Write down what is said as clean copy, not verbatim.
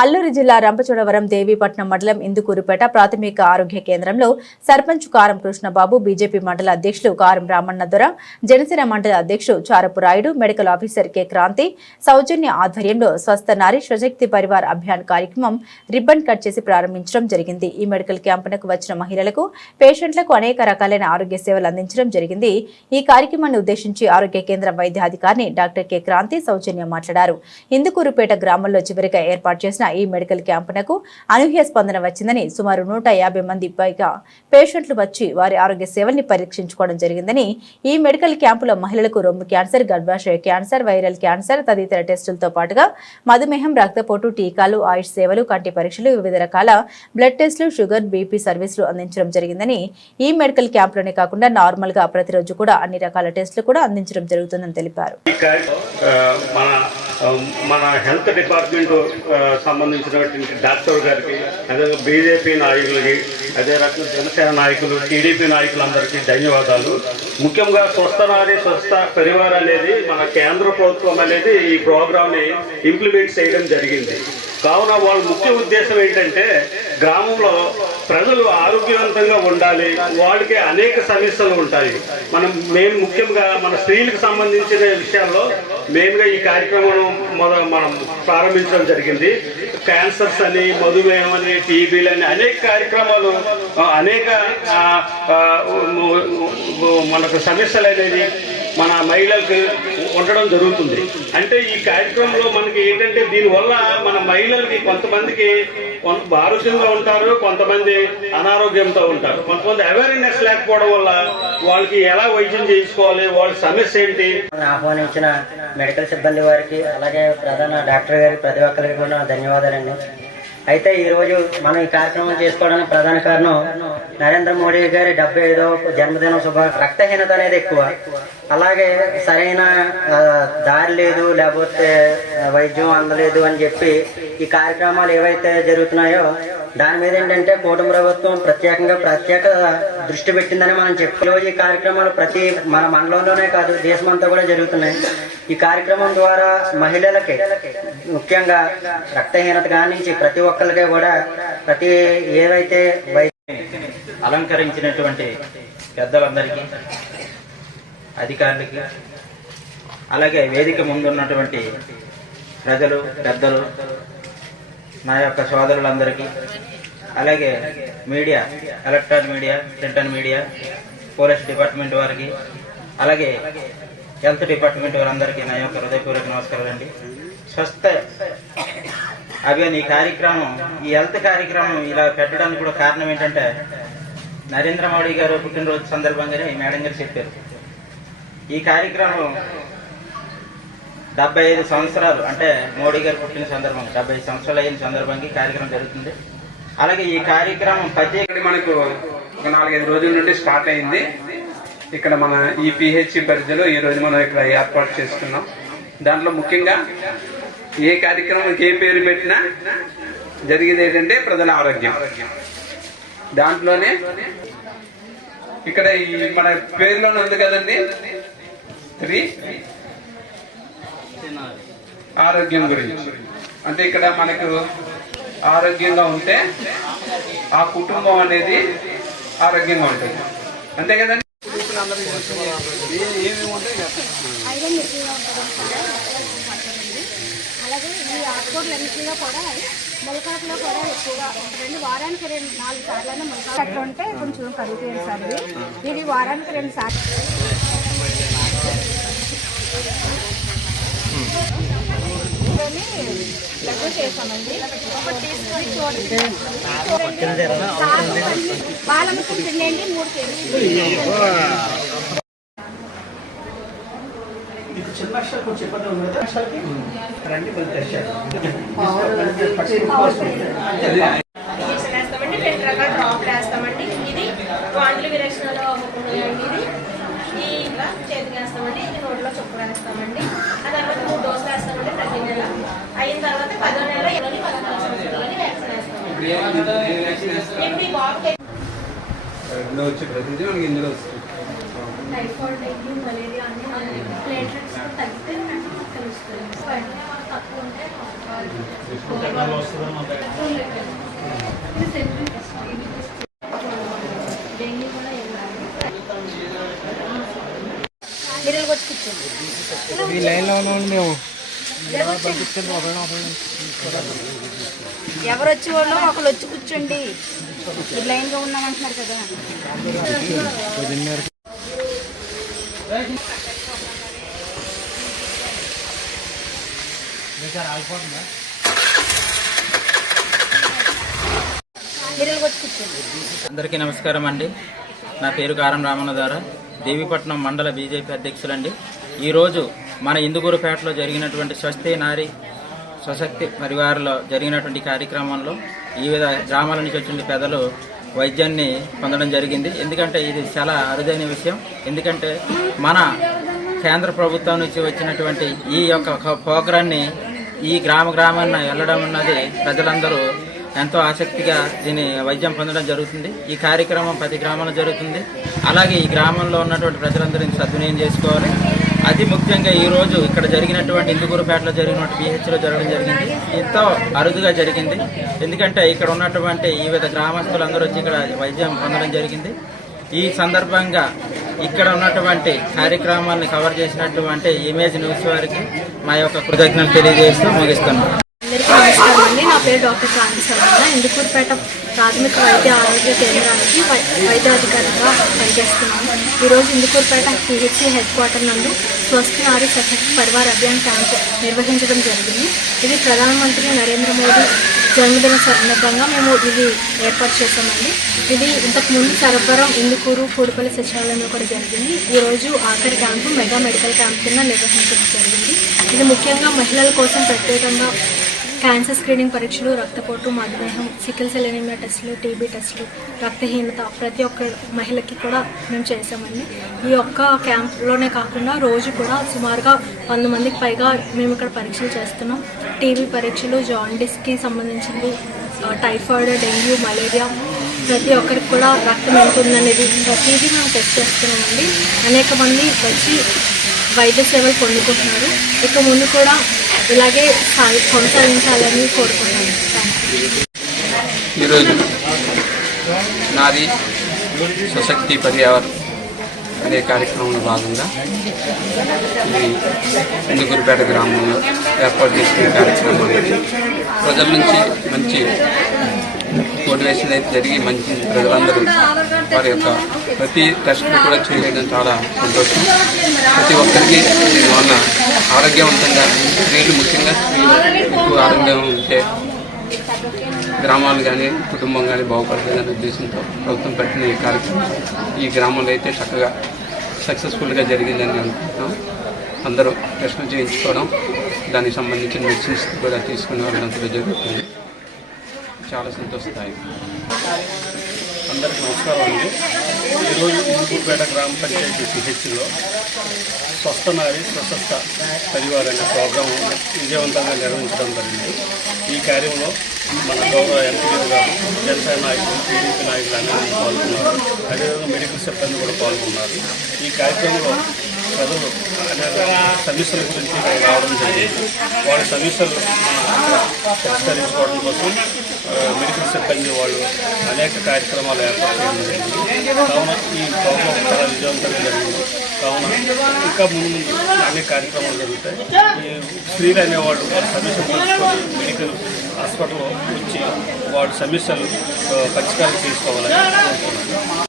అల్లూరు జిల్లా రంపచోడవరం దేవీపట్నం మండలం ఇందుకూరుపేట ప్రాథమిక ఆరోగ్య కేంద్రంలో సర్పంచ్ కారం కృష్ణబాబు, బీజేపీ మండల అధ్యక్షులు కారం రామన్న దొర, జనసేన మండల అధ్యక్షుడు Charapu Rayudu, medical officer K Kranthi Soujanya ఆధ్వర్యంలో స్వస్థ నారీ స్వశక్తి పరివార్ అభియాన్ కార్యక్రమం రిబ్బన్ కట్ చేసి ప్రారంభించడం జరిగింది. ఈ మెడికల్ క్యాంపునకు వచ్చిన మహిళలకు, పేషెంట్లకు అనేక రకాలైన ఆరోగ్య సేవలు అందించడం జరిగింది. ఈ కార్యక్రమాన్ని ఉద్దేశించి ఆరోగ్య కేంద్ర వైద్యాధికారిని డాక్టర్ కె క్రాంతి సౌజన్య మాట్లాడారు. ఇందుకూరుపేట గ్రామంలో చివరిగా ఏర్పాటు చేసిన ఈ మెడికల్ క్యాంపునకు అనూహ్య స్పందన వచ్చిందని, సుమారు 150 మంది పైగా పేషెంట్లు వచ్చి వారి ఆరోగ్య సేవల్ని పరీక్షించుకోవడం జరిగిందని, ఈ మెడికల్ క్యాంపులో మహిళలకు రొమ్ము క్యాన్సర్, గర్భాశయ క్యాన్సర్, వైరల్ క్యాన్సర్ తదితర టెస్టులతో పాటుగా మధుమేహం, రక్తపోటు, టీకాలు, ఆయుష్ సేవలు, కంటి పరీక్షలు, వివిధ రకాల బ్లడ్ టెస్టులు, షుగర్, బీపీ సర్వీసులు అందించడం జరిగిందని, ఈ మెడికల్ క్యాంపులోనే కాకుండా నార్మల్ గా ప్రతిరోజు కూడా అన్ని రకాల టెస్టులు కూడా అందించడం జరుగుతుందని తెలిపారు. మన హెల్త్ డిపార్ట్మెంట్ సంబంధించినటువంటి డాక్టర్ గారికి, అదే బీజేపీ నాయకులకి, అదే రకంగా జనసేన నాయకులు, టీడీపీ నాయకులందరికీ ధన్యవాదాలు. ముఖ్యంగా స్వస్థ నారీ స్వస్థ పరివార్ అనేది మన కేంద్ర ప్రభుత్వం అనేది ఈ ప్రోగ్రామ్ని ఇంప్లిమెంట్ చేయడం జరిగింది. కావున వాళ్ళ ముఖ్య ఉద్దేశం ఏంటంటే గ్రామంలో ప్రజలు ఆరోగ్యవంతంగా ఉండాలి. వాళ్ళకి అనేక సమస్యలు ఉంటాయి. మేము ముఖ్యంగా మన స్త్రీలకు సంబంధించిన విషయాల్లో మెయిన్గా ఈ కార్యక్రమం మనం ప్రారంభించడం జరిగింది. క్యాన్సర్స్ అని, మధుమేహం అని, టీబీలు అని అనేక కార్యక్రమాలు, అనేక మనకు సమస్యలు అనేది మన మహిళలకు ఉండడం జరుగుతుంది. అంటే ఈ కార్యక్రమంలో మనకి ఏంటంటే దీనివల్ల మన మహిళలకి కొంతమందికి ఆరోగ్యంగా ఉంటారు, కొంతమంది అనారోగ్యంతో ఉంటారు. కొంతమంది అవేర్నెస్ లేకపోవడం వల్ల వాళ్ళకి ఎలా వైద్యం చేయించుకోవాలి, వాళ్ళ సమస్య ఏంటి. ఆహ్వానించిన మెడికల్ సిబ్బంది వారికి, అలాగే ప్రధాన డాక్టర్ గారికి, ప్రతి ఒక్కరికి కూడా ధన్యవాదాలండి. అయితే ఈరోజు మనం ఈ కార్యక్రమం చేసుకోవడానికి ప్రధాన కారణం నరేంద్ర మోడీ గారి 75వ జన్మదినం రక్తహీనత అనేది ఎక్కువ, అలాగే సరైన దారి లేదు, లేకపోతే వైద్యం అందలేదు అని చెప్పి ఈ కార్యక్రమాలు ఏవైతే జరుగుతున్నాయో దాని మీద ఏంటంటే కూటమి ప్రభుత్వం ప్రత్యేక దృష్టి పెట్టిందని మనం చెప్పి రోజు ఈ కార్యక్రమాలు ప్రతి మన మండలంలోనే కాదు దేశమంతా కూడా జరుగుతున్నాయి. ఈ కార్యక్రమం ద్వారా మహిళలకి ముఖ్యంగా రక్తహీనత కానించి ప్రతి ఒక్కరికి కూడా ఏవైతే అలంకరించినటువంటి పెద్దలందరికీ, అధికారులకి, అలాగే వేదిక ముందున్నటువంటి ప్రజలు, పెద్దలు, నా యొక్క సోదరులందరికీ, అలాగే media, electronic media, print media, police department వారికి, అలాగే హెల్త్ డిపార్ట్మెంట్ వారందరికీ నా యొక్క హృదయపూర్వక నమస్కారాలండి. స్వస్థ అభియాన్ ఈ కార్యక్రమం, ఈ హెల్త్ కార్యక్రమం ఇలా పెట్టడానికి కూడా కారణం ఏంటంటే నరేంద్ర మోడీ గారు పుట్టినరోజు సందర్భంగానే మేడం గారు చెప్పారు. ఈ కార్యక్రమం 75 సంవత్సరాలు అంటే మోడీ గారు పుట్టిన సందర్భంగా 75 సంవత్సరాలు అయిన సందర్భంగా ఈ కార్యక్రమం జరుగుతుంది. అలాగే ఈ కార్యక్రమం మనకు ఒక 4-5 రోజుల నుండి స్టార్ట్ అయింది. ఇక్కడ మన ఈ పిహెచ్సి పరిధిలో ఈ రోజు మనం ఇక్కడ ఏర్పాటు చేసుకున్నాం. దాంట్లో ముఖ్యంగా ఏ కార్యక్రమానికి ఏ పేరు పెట్టినా జరిగేది ఏంటంటే ప్రజల ఆరోగ్యం. దాంట్లోనే ఇక్కడ ఈ మన పేరులోనే ఉంది కదండి, 3 ఆరోగ్యం గురించి. అంటే ఇక్కడ మనకు ఆరోగ్యంగా ఉంటే ఆ కుటుంబం అనేది ఆరోగ్యంగా ఉంటుంది, అంతే కదండి. అలాగే ఈ ఆకుకూరలు అన్నింటిలో కూడా మొలకలో కూడా ఎక్కువగా ఉంటుంది. వారానికి 4 సార్లు మొలకలు ఉంటే కొంచెం కరుగుతుంది సార్. ఇది వారానికి 2 సార్లు లడ్డు చేస్తామండి. ఒకటి తీసుకొని చూడండి, బాలముఖం తినండి 3 కేజీలు. చిన్న అక్షరాలు కొంచెం ఇబ్బంది ఉంది కదా, అక్షరాలకి రండి కొంచెం వేస్తామండి. 2 రకాల డ్రాప్లు వేస్తామండి. ఇది వాంతుల విరేచనలో ఉంటుందండి. ఇది ఇలా చేతికి వేస్తామండి. ఇది నోట్లో చొప్పు వేస్తామండి. ఆ తర్వాత 3 డోసులు వేస్తామండి ప్రతి నెల. అయిన తర్వాత 10వ నెల 16 సంవత్సరాలని వ్యాక్సిన్ వేస్తామండి. వచ్చే ప్రతిదీ మనకి ఇందులో వస్తుంది. టైఫాయిడ్, డెంగ్యూ, మలేరియా అన్ని ప్లేట్లెట్స్ తగ్గితే తెలుస్తుంది. తక్కువ ఉంటే డెంగ్యూ కూడా మీరు వచ్చి కూర్చోండి. ఎవరు వచ్చి వాళ్ళు ఒకళ్ళు వచ్చి కూర్చోండి. మీరు లైన్గా ఉన్నామంటున్నారు కదా. అందరికీ నమస్కారం అండి. నా పేరు కారం రామన్నదార, దేవీపట్నం మండల బీజేపీ అధ్యక్షులండి. ఈరోజు మన ఇందుకూరుపేటలో జరిగినటువంటి స్వస్థ నారీ స్వశక్తి పరివారంలో జరిగినటువంటి కార్యక్రమంలో వివిధ గ్రామాల నుంచి వచ్చిన పెద్దలు వైద్యాన్ని పొందడం జరిగింది. ఎందుకంటే ఇది చాలా అరుదైన విషయం. ఎందుకంటే మన కేంద్ర ప్రభుత్వం నుంచి వచ్చినటువంటి ఈ యొక్క ప్రోగ్రాన్ని ఈ గ్రామాన్ని వెళ్ళడం అన్నది ప్రజలందరూ ఎంతో ఆసక్తిగా దీని వైద్యం పొందడం జరుగుతుంది. ఈ కార్యక్రమం ప్రతి గ్రామంలో జరుగుతుంది. అలాగే ఈ గ్రామంలో ఉన్నటువంటి ప్రజలందరూ సద్వినియోగం చేసుకోవాలి. అతి ముఖ్యంగా ఈరోజు ఇక్కడ జరిగినటువంటి ఇందుకూరుపేటలో జరిగినటువంటి పిహెచ్లో జరగడం జరిగింది. ఎంతో అరుదుగా జరిగింది. ఎందుకంటే ఇక్కడ ఉన్నటువంటి వివిధ గ్రామస్తులందరూ వచ్చి ఇక్కడ వైద్యం పొందడం జరిగింది. ఈ సందర్భంగా ఇక్కడ ఉన్నటువంటి కార్యక్రమాలను కవర్ చేసినటువంటి ఇమేజ్ న్యూస్ వారికి మా యొక్క కృతజ్ఞతలు తెలియజేస్తూ ముగిస్తున్నాం. అందరికీ నమస్కారం అండి. నా పేరు డాక్టర్ క్రాంతి సరళ. ఇందుకూరుపేట ప్రాథమిక వైద్య ఆరోగ్య కేంద్రానికి వైద్యాధికారిగా పనిచేస్తున్నాను. ఈరోజు ఇందుకూరుపేట పిహెచ్సి హెడ్ క్వార్టర్ నందు స్వస్థ నారీ సశక్తి పరివార్ అభియాన్ క్యాంప్ నిర్వహించడం జరిగింది. ఇది ప్రధానమంత్రి నరేంద్ర మోదీ జన్మదిన సందర్భంగా మేము ఇది ఏర్పాటు చేశామండి. ఇది ఇంతకుముందు సరఫరం ఇందుకూరు కూడుపల్లి సచివాలయంలో కూడా జరిగింది. ఈరోజు ఆఖరి క్యాంపు మెగా మెడికల్ క్యాంప్ కింద నిర్వహించడం జరిగింది. ఇది ముఖ్యంగా మహిళల కోసం ప్రత్యేకంగా క్యాన్సర్ స్క్రీనింగ్ పరీక్షలు, రక్తపోటు, మధుమేహం, సికిల్ సెల్ ఎనీమియా టెస్టులు, టీబీ టెస్టులు, రక్తహీనత ప్రతి ఒక్క మహిళకి కూడా మేము చేసామండి. ఈ ఒక్క క్యాంప్లోనే కాకుండా రోజు కూడా సుమారుగా 100 మందికి పైగా మేము ఇక్కడ పరీక్షలు చేస్తున్నాం. టీబీ పరీక్షలు, జాండీస్కి సంబంధించింది, టైఫాయిడ్, డెంగ్యూ, మలేరియా ప్రతి ఒక్కరికి కూడా రక్తం ఎంత ఉందనేది ప్రతిదీ మేము టెస్ట్ చేస్తున్నామండి. అనేక మంది వచ్చి వైద్య సేవలు పొందుకుంటున్నారు. ఇక ముందు కూడా ఇలాగే కొనసాగించాలని కోరుకుంటున్నాను. ఈరోజు నారీ స్వశక్తి పర్యావరణ అనే కార్యక్రమంలో భాగంగా ఈ ఇందుకూరుపేట గ్రామంలో ఏర్పాటు చేసిన కార్యక్రమానికి ప్రజల నుంచి మంచి మోటివేషన్ అయితే జరిగి మంచి ప్రజలందరూ వారి యొక్క ప్రతి టెస్ట్ను కూడా చేయడం చాలా సంతోషం. ప్రతి ఒక్కరికి దీనివల్ల ఆరోగ్యవంతంగా స్త్రీలు ముఖ్యంగా ఎక్కువ ఆరోగ్యం ఉంటే గ్రామాలు కానీ కుటుంబం కానీ బాగుపడుతుందనే ఉద్దేశంతో ప్రభుత్వం పెట్టిన ఈ కార్యక్రమం ఈ గ్రామంలో అయితే చక్కగా సక్సెస్ఫుల్గా జరిగిందని అనుకుంటున్నాం. అందరూ టెస్టులు చేయించుకోవడం, దానికి సంబంధించిన మెడిసిన్స్ కూడా తీసుకుని వెళ్ళడంతో జరుగుతుంది. చాలా సంతోషదాయకం. అందరికీ నమస్కారం అండి. ఈరోజు ఇందుకూరుపేట గ్రామ పంచాయతీ పిహెచ్లో స్వస్థ నారీ స్వస్థ పరివార్ అనే ప్రోగ్రాం విజయవంతంగా నిర్వహించడం జరిగింది. ఈ కార్యంలో మన గౌరవ ఎంపీలు గారు, జనసేన నాయకులు, టీడీపీ నాయకులు అందరూ పాల్గొన్నారు. అదేవిధంగా మెడికల్ సిబ్బంది కూడా పాల్గొన్నారు. ఈ కార్యక్రమంలో ప్రజలు సమస్యల గురించి రావడం జరిగింది. వాళ్ళ సమస్యలు పరిష్కరించుకోవడం కోసం మెడికల్ సిబ్బంది వాళ్ళు అనేక కార్యక్రమాలు ఏర్పాటు చేయడం జరిగింది. కావున ఈ ప్రోగ్రాం చాలా విజయవంతంగా జరిగింది. కావున ఇంకా ముందు అనేక కార్యక్రమాలు జరుగుతాయి. ఈ స్త్రీలు అనేవాళ్ళు వాళ్ళ సమస్యలు తెలుసుకొని మెడికల్ హాస్పిటల్లో వచ్చి వాళ్ళ సమస్యలు పరిష్కారం చేసుకోవాలని కోరుతున్నాను.